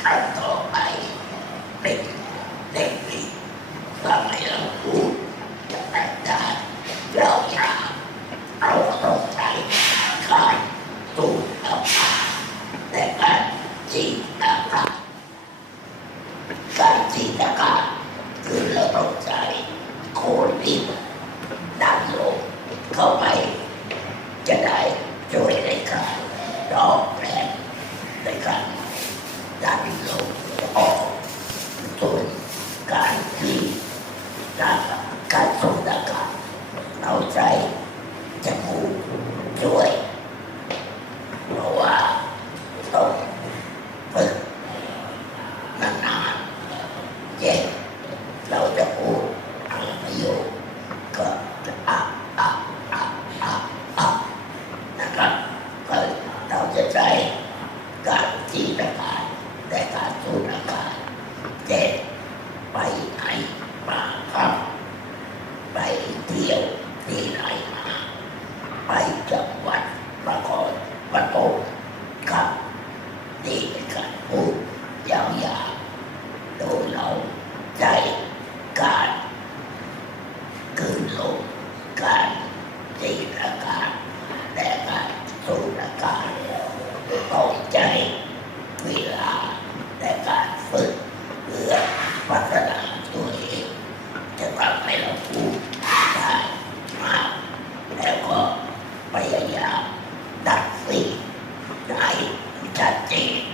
ท่านต่อไปเป็นเด็กดีทำให้เราพูดจะแต่งได้เราจะเอาตรงใจคลายตูดออกมาแต่การจีนตากาการจีนตากาคืเราตรงใจโคนดินดันลงเข้าไ back. ahí. là đặt phi đại chặt chẽ